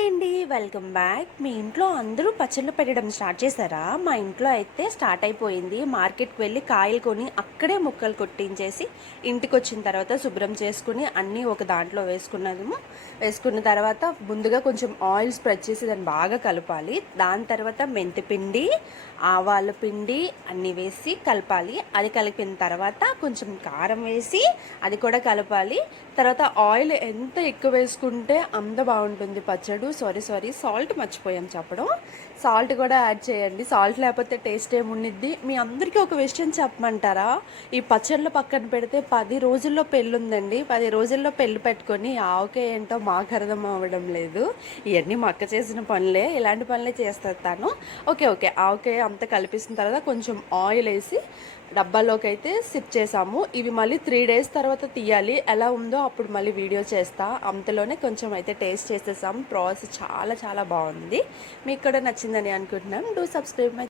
Hi అండి, welcome back. మీ ఇంట్లో అందరూ పచ్చళ్ళు పెట్టడం స్టార్ట్ చేశారా? మా ఇంట్లో అయితే స్టార్ట్ అయిపోయింది. మార్కెట్కి వెళ్ళి కాయలు కొని అక్కడే ముక్కలు కొట్టించేసి ఇంటికి వచ్చిన తర్వాత శుభ్రం చేసుకుని అన్నీ ఒక దాంట్లో వేసుకున్న తర్వాత ముందుగా కొంచెం ఆయిల్ స్ప్రెడ్ చేసి దాన్ని బాగా కలపాలి. దాని తర్వాత మెంతి పిండి, ఆవాల పిండి అన్నీ వేసి కలపాలి. అది కలిపిన తర్వాత కొంచెం కారం వేసి అది కూడా కలపాలి. తర్వాత ఆయిల్ ఎంత ఎక్కువ వేసుకుంటే అంత బాగుంటుంది పచ్చడు. సారీ సాల్ట్ మర్చిపోయాం చెప్పడం. సాల్ట్ కూడా యాడ్ చేయండి. సాల్ట్ లేకపోతే టేస్ట్ ఏముండిద్ది. మీ అందరికీ ఒక విషయం చెప్పమంటారా? ఈ పచ్చళ్ళు పక్కన పెడితే 10 రోజుల్లో పెళ్ళి ఉందండి. 10 రోజుల్లో పెళ్ళి పెట్టుకొని ఆవకాయ ఏంటో మాకు అర్థం అవ్వడం లేదు. ఇవన్నీ మా అక్క చేసిన పనులే, ఇలాంటి పనులే చేస్తాను. ఓకే ఆవకాయ అంతా కలిపేసిన తర్వాత కొంచెం ఆయిల్ వేసి డబ్బాలోకి అయితే సిప్ చేసాము. ఇవి మళ్ళీ 3 days తర్వాత తీయాలి. ఎలా ఉందో అప్పుడు మళ్ళీ వీడియో చేస్తా. అంతలోనే కొంచెం అయితే టేస్ట్ చేసేసాం. ప్రాసెస్ చాలా చాలా బాగుంది. మీకు కూడా నచ్చిందని అనుకుంటున్నాం. Do subscribe my